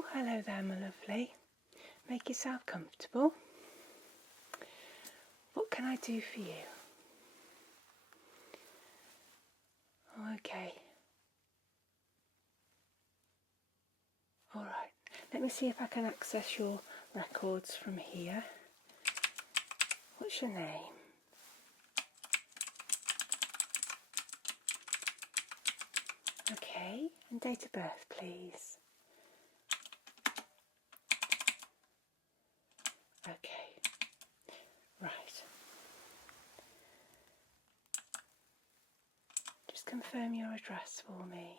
Oh, hello there, my lovely. Make yourself comfortable. What can I do for you? Okay. All right. Let me see if I can access your records from here. What's your name? Okay. And date of birth, please. Okay. Right. Just confirm your address for me.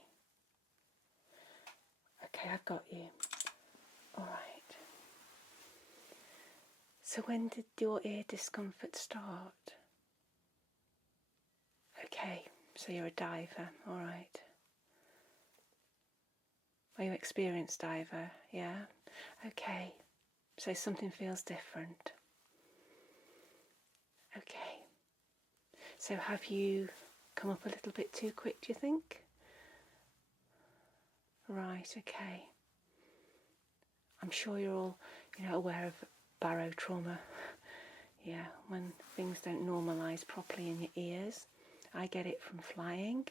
Okay, I've got you. All right. So when did your ear discomfort start? Okay, so you're a diver, all right. Are you an experienced diver? Yeah? Okay, so something feels different. Okay, so have you come up a little bit too quick, do you think? Right, okay. I'm sure you're all, aware of barotrauma. Yeah, when things don't normalise properly in your ears. I get it from flying,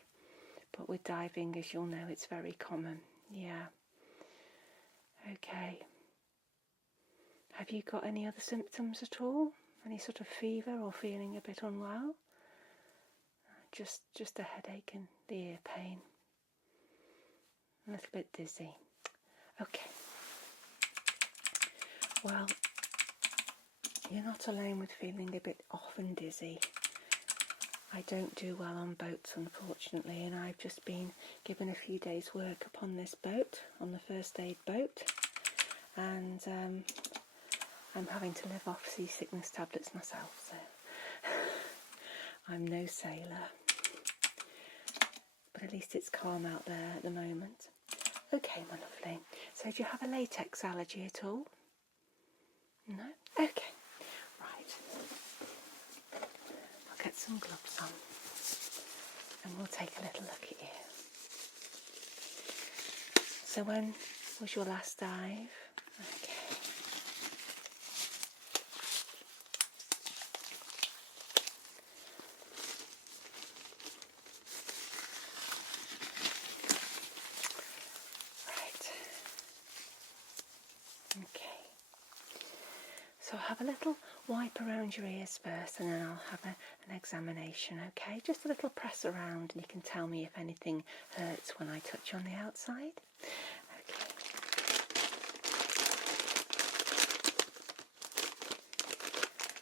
but with diving, as you'll know, it's very common. Yeah. Okay. Have you got any other symptoms at all? Any sort of fever or feeling a bit unwell? Just a headache and the ear pain. A little bit dizzy. Okay. Well, you're not alone with feeling a bit off and dizzy. I don't do well on boats, unfortunately, and I've just been given a few days' work upon this boat, on the first aid boat, and I'm having to live off seasickness tablets myself, so I'm no sailor. But at least it's calm out there at the moment. Okay, my lovely. So do you have a latex allergy at all? No? Okay. Right. I'll get some gloves on and we'll take a little look at you. So when was your last dive? Okay. Okay, so I'll have a little wipe around your ears first and then I'll have an examination, okay? Just a little press around and you can tell me if anything hurts when I touch on the outside. Okay.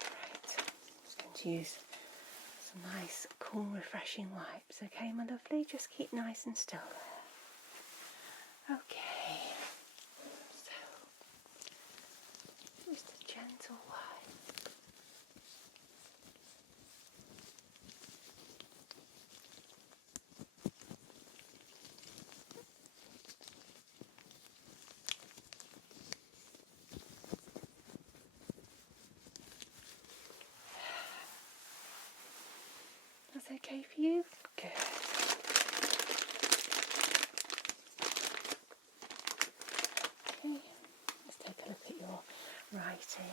Right, I'm just going to use some nice, cool, refreshing wipes, okay, my lovely? Just keep nice and still there. Okay. Just a gentle wipe. That's okay for you? Good. Okay, let's take a look at your right ear.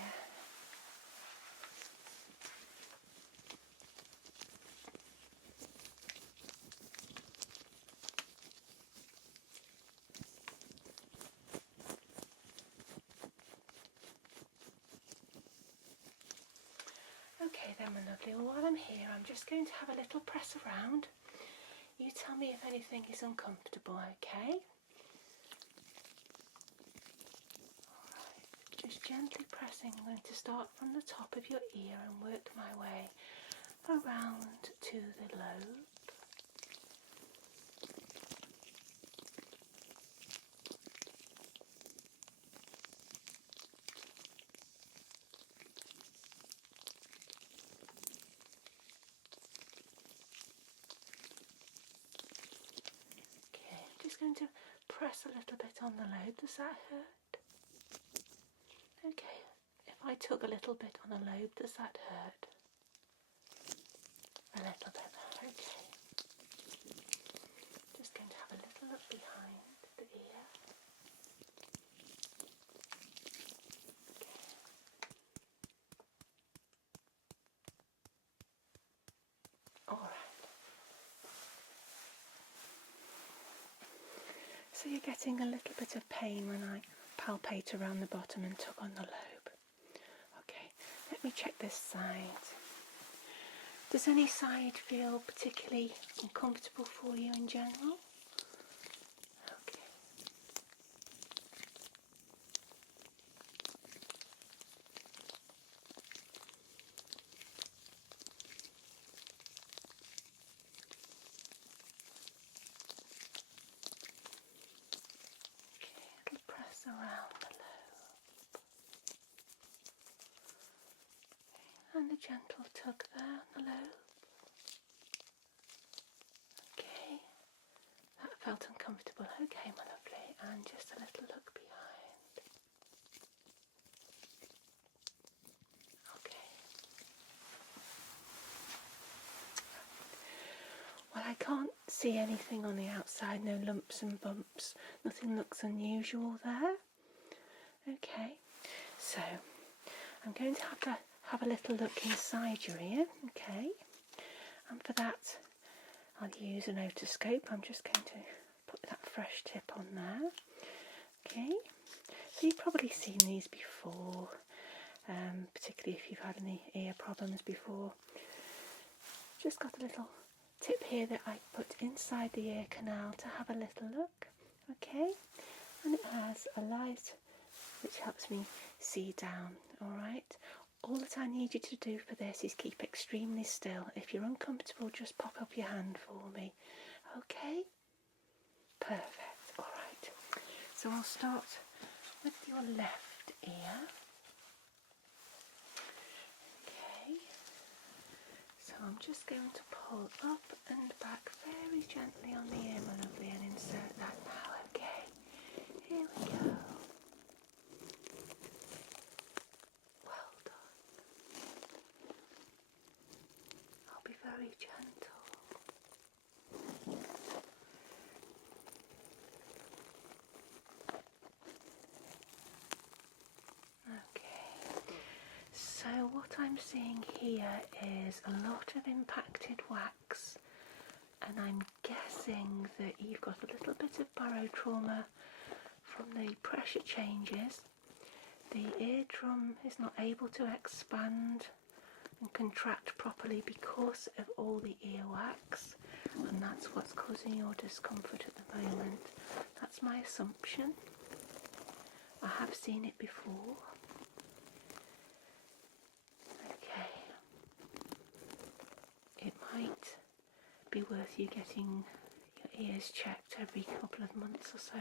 Okay then, my lovely, well, while I'm here I'm just going to have a little press around. You tell me if anything is uncomfortable, okay? Alright, just gently pressing. I'm going to start from the top of your ear and work my way around to the lobe. Just going to press a little bit on the lobe. Does that hurt? Okay. If I took a little bit on the lobe, does that hurt? A little bit. Okay. Just going to have a little look behind the ear. So you're getting a little bit of pain when I palpate around the bottom and tug on the lobe. Okay, let me check this side. Does any side feel particularly uncomfortable for you in general? Okay. Little press around the lobe. And a gentle tug there on the lobe. Okay, that felt uncomfortable. Okay, my lovely, and just a little look behind. Okay. Well, I can't see anything on the outside, no lumps and bumps, nothing looks unusual there. Okay, so I'm going to have a little look inside your ear, okay, and for that I'll use an otoscope. I'm just going to put that fresh tip on there. Okay, so you've probably seen these before, particularly if you've had any ear problems before. Just got a little tip here that I put inside the ear canal to have a little look, okay, and it has a light which helps me see down. Alright, all that I need you to do for this is keep extremely still. If you're uncomfortable, just pop up your hand for me. Okay, perfect. Alright, so I'll start with your left ear. Okay, so I'm just going to pull up and back very gently on the ear, my lovely, and insert that now. Okay, here we go. Well done. I'll be very gentle. Okay, so what I'm seeing here is a lot of impacted wax, and I'm guessing that you've got a little bit of burrow trauma from the pressure changes. The eardrum is not able to expand and contract properly because of all the earwax, and that's what's causing your discomfort at the moment. That's my assumption. I have seen it before. Okay, it might be worth you getting your ears checked every couple of months or so,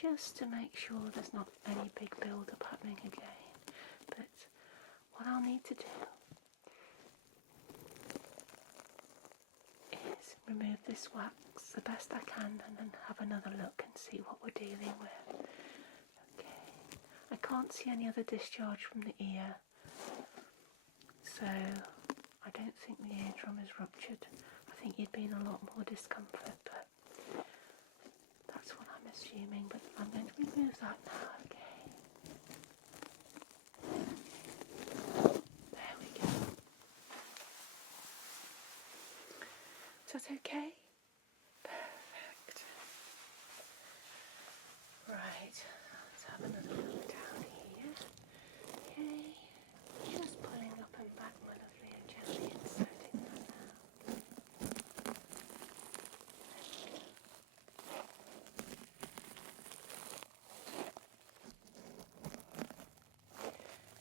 just to make sure there's not any big build-up happening again. But what I'll need to do is remove this wax the best I can and then have another look and see what we're dealing with. Okay, I can't see any other discharge from the ear, so I don't think the eardrum is ruptured. I think you'd be in a lot more discomfort, but that's what I'm assuming. But I'm going to remove that now, okay? There we go. Is that okay? Perfect. Right, let's have another look down here. Okay, just pulling up and back, my lovely, and gently inserting that now.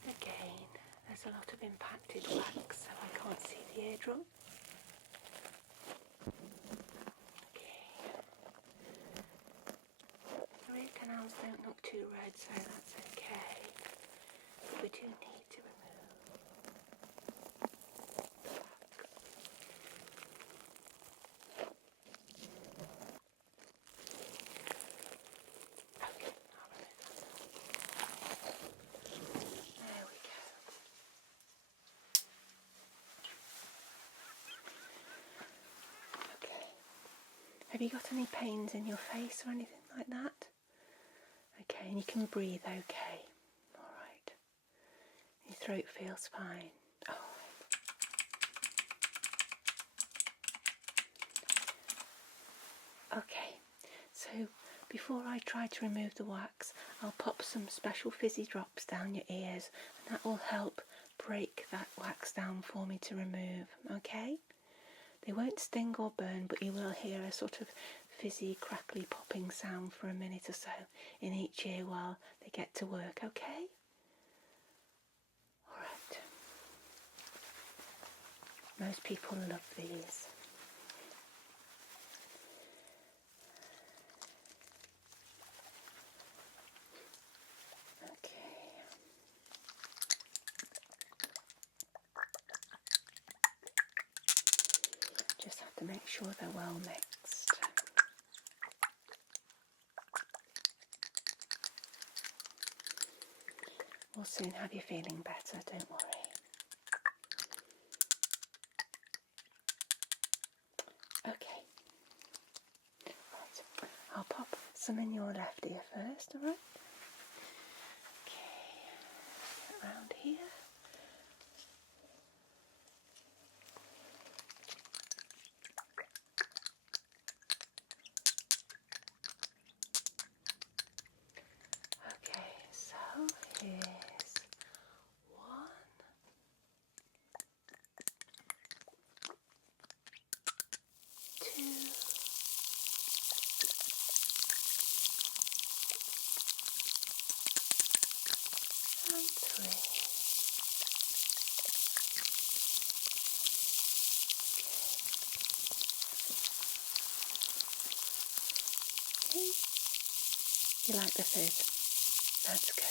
Again, there's a lot of impacted wax, so I can't see the eardrum. Canals don't look too red, so that's okay. But we do need to remove the back. Okay, I'll remove that. There we go. Okay. Have you got any pains in your face or anything like that? Okay, and you can breathe okay. Alright. Your throat feels fine. Alright. Okay, so before I try to remove the wax, I'll pop some special fizzy drops down your ears, and that will help break that wax down for me to remove, okay? They won't sting or burn, but you will hear a sort of fizzy, crackly, popping sound for a minute or so in each ear while they get to work, okay? Alright. Most people love these. Just have to make sure they're well mixed. We'll soon have you feeling better, don't worry. Okay. Right. I'll pop some in your left ear first, alright? Okay. Get around here. Okay, so here's one, two, and three. Okay. You like the fizz? That's good.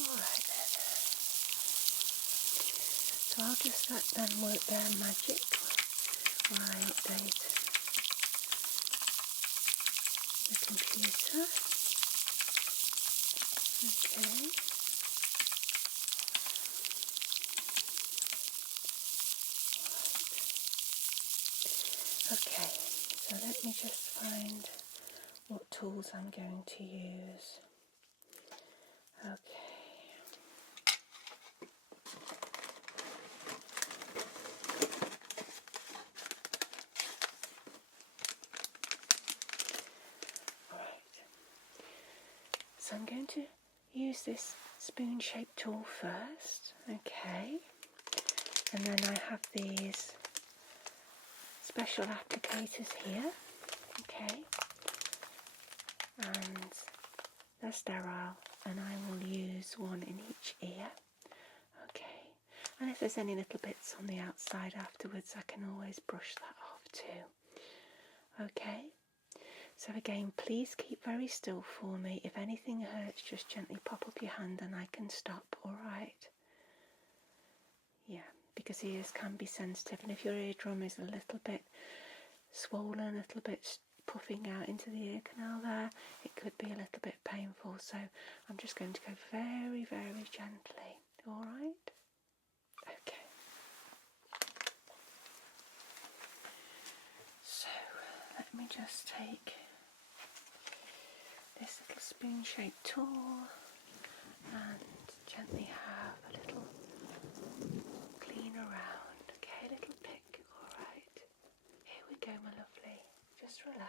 Alright then. So I'll just let them work their magic while I update the computer. Okay. Okay, so let me just find what tools I'm going to use. Okay. So I'm going to use this spoon-shaped tool first, okay, and then I have these special applicators here, okay, and they're sterile, and I will use one in each ear, okay, and if there's any little bits on the outside afterwards, I can always brush that off too, okay. So again, please keep very still for me. If anything hurts, just gently pop up your hand and I can stop, alright? Yeah, because ears can be sensitive, and if your eardrum is a little bit swollen, a little bit puffing out into the ear canal there, it could be a little bit painful. So I'm just going to go very, very gently, alright? Okay. So let me just take this little spoon-shaped tool and gently have a little clean around. Okay, a little pick, alright. Here we go, my lovely. Just relax.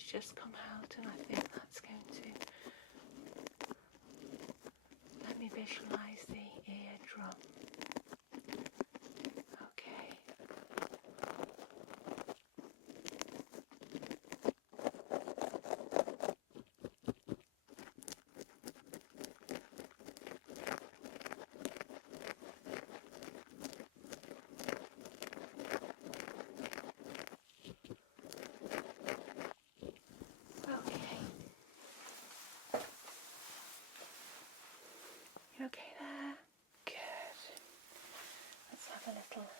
that's just come out, and I think that's going to let me visualise the eardrum. Okay. You okay there? Good. Let's have a little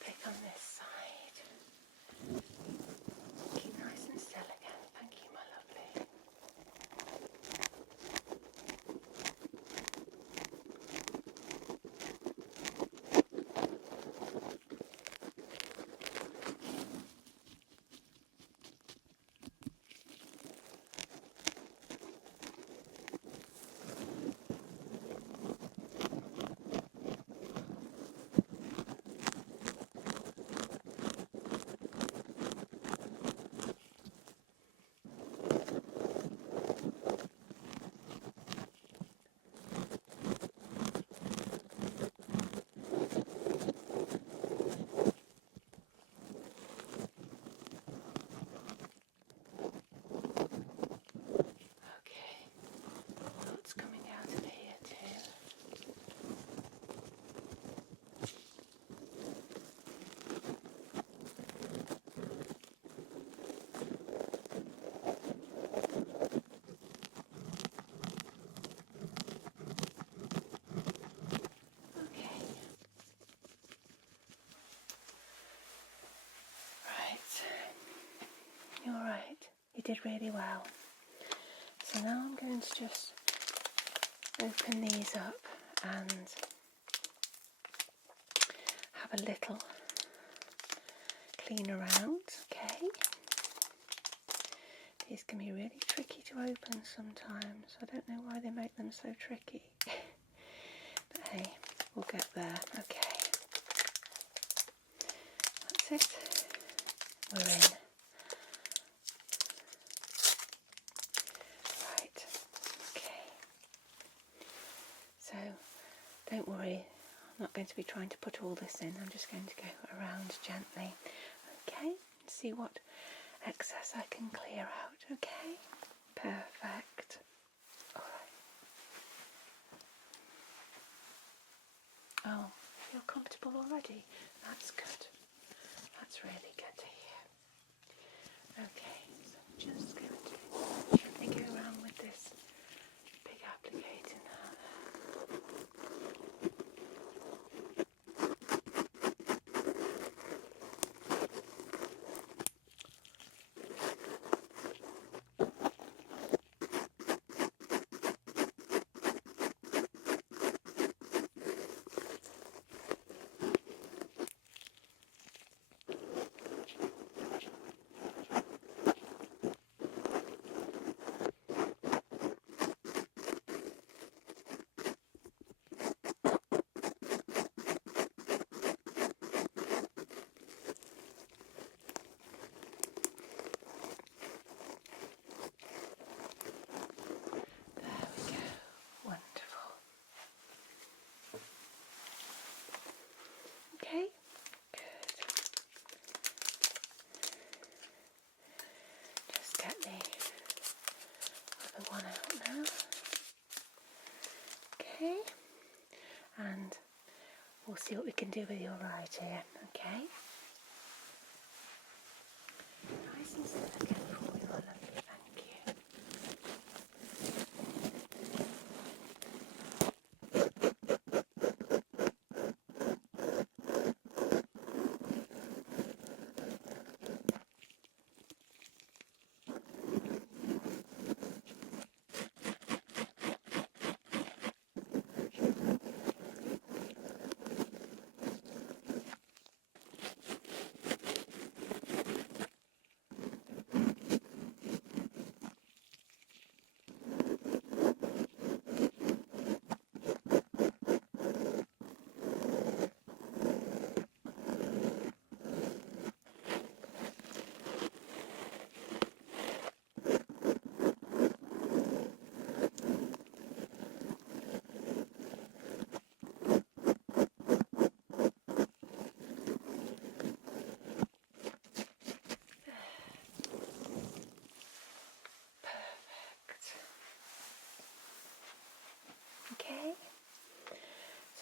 pick on this side. Keep nice and still again. Thank you, my lovely. You're right. You did really well. So now I'm going to just open these up and have a little clean around, okay? These can be really tricky to open sometimes. I don't know why they make them so tricky. But hey, we'll get there. Okay. That's it. We're in. Right. Okay. So, don't worry. I'm not going to be trying to put all this in. I'm just going to go around gently. Okay. See what excess I can clear out. Okay. Perfect. Alright. Oh, feel comfortable already? That's good. That's really good to hear. Okay, so I'm just going to gently go around with this big applicator now. Okay, good. Just get the other one out now. Okay, and we'll see what we can do with your right ear. Okay. Nice and still again for you, my lovely. Thank you.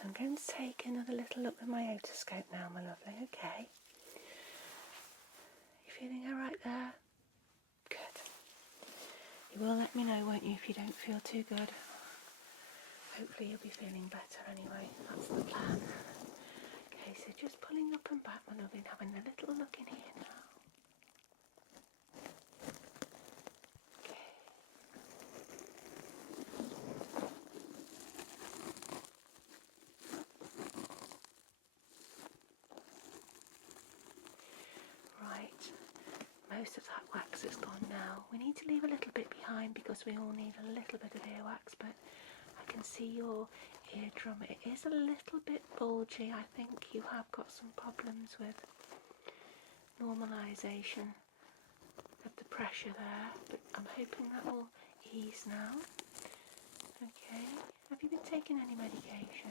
I'm going to take another little look with my otoscope now, my lovely, okay? You feeling alright there? Good. You will let me know, won't you, if you don't feel too good? Hopefully you'll be feeling better anyway, that's the plan. Okay, so just pulling up and back, my lovely, and having a little look in here now. Most of that wax is gone now. We need to leave a little bit behind because we all need a little bit of earwax, but I can see your eardrum. It is a little bit bulgy. I think you have got some problems with normalisation of the pressure there, but I'm hoping that will ease now. Okay, have you been taking any medication?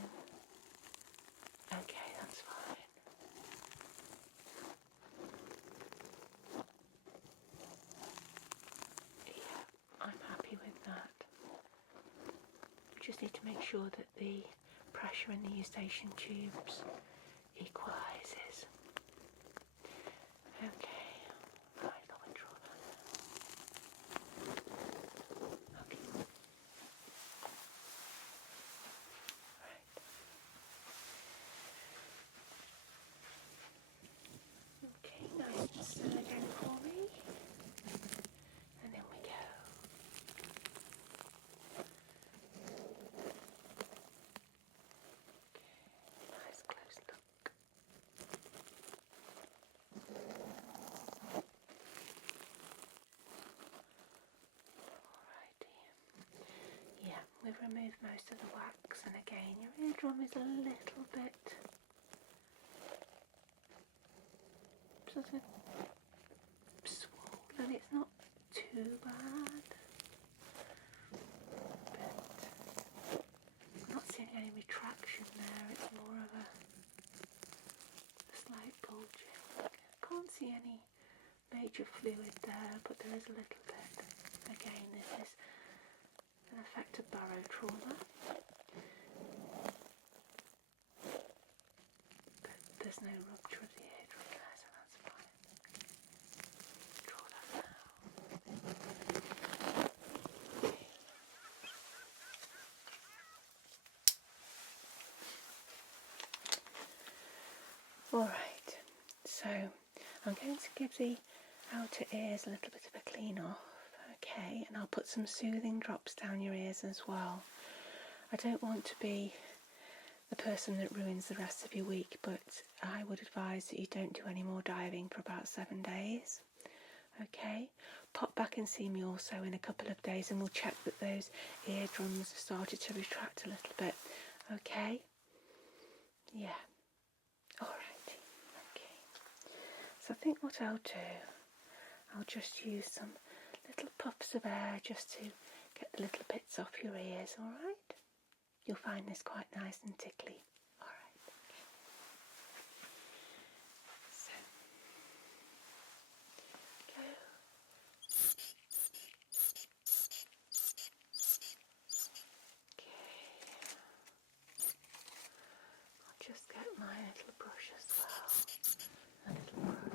Okay, that's fine. I'm happy with that. We just need to make sure that the pressure in the eustachian tubes equalises. Okay, right, I'll withdraw that. Okay. Right. Okay, nice and still again for me. And then we go. Nice close look. Alrighty. Yeah, we've removed most of the wax, and again your eardrum is a little bit sort of swollen. It's not too bad, but I'm not seeing any retraction there. It's more of a slight bulging. I can't see any major fluid there, but there is a little bit. Again, this is an effect of barrow trauma. But there's no rupture of the eardrum there, so that's fine. Draw that now. Alright, so I'm going to give the outer ears a little bit of a clean off, okay, and I'll put some soothing drops down your ears as well. I don't want to be the person that ruins the rest of your week, but I would advise that you don't do any more diving for about 7 days, okay? Pop back and see me also in a couple of days and we'll check that those eardrums have started to retract a little bit, okay? Yeah. Alrighty, okay. So I think what I'll do, I'll just use some little puffs of air just to get the little bits off your ears, alright? You'll find this quite nice and tickly. Alright, okay. So, go. Okay. I'll just get my little brush as well. A little brush.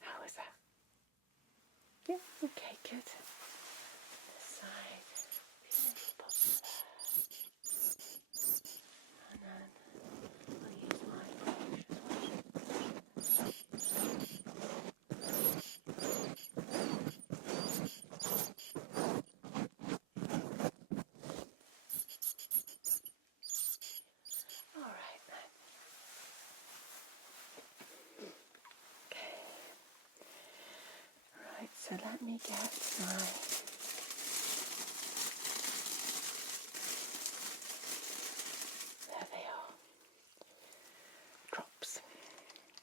How is that? Yeah, okay, good. This side, these little pops there. And then I'll use my brush as well. Alright then. Okay. Right, so let me get my there they are. Drops.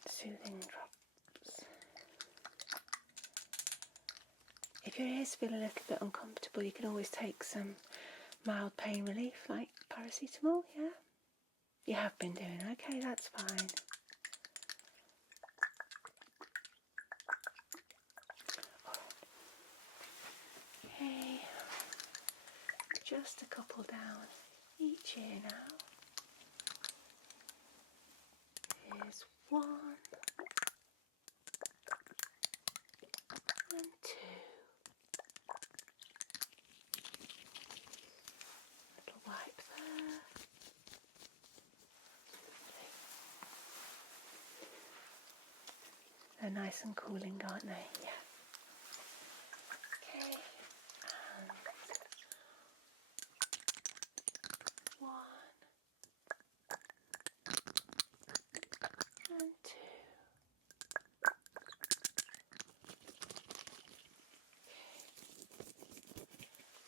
Soothing drops. If your ears feel a little bit uncomfortable, you can always take some mild pain relief like paracetamol, yeah? You have been doing, okay, that's fine. Okay, just a couple down each ear now. Here's 1 and 2. Little wipe there. They're nice and cooling, aren't they? Yeah. Okay, and 1 and 2.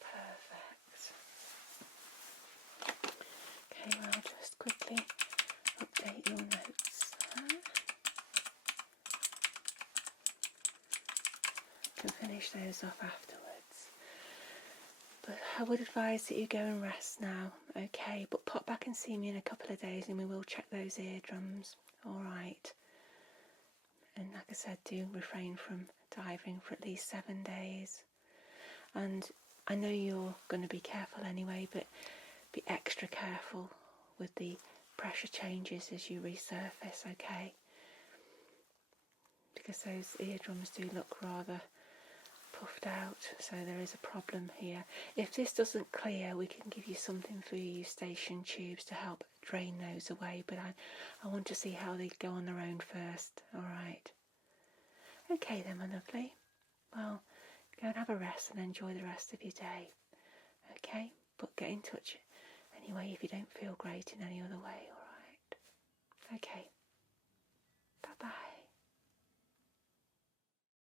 Perfect. Okay, well, I'll just quickly update your notes. Can finish those off afterwards. But I would advise that you go and rest now, okay? But pop back and see me in a couple of days and we will check those eardrums, alright? And like I said, do refrain from diving for at least 7 days. And I know you're going to be careful anyway, but be extra careful with the pressure changes as you resurface, okay? Because those eardrums do look rather puffed out, so there is a problem here. If this doesn't clear, we can give you something for your eustachian tubes to help drain those away, but I want to see how they go on their own first, alright? Okay then, my lovely. Well, go and have a rest and enjoy the rest of your day, okay? But get in touch anyway if you don't feel great in any other way, alright? Okay. Bye-bye.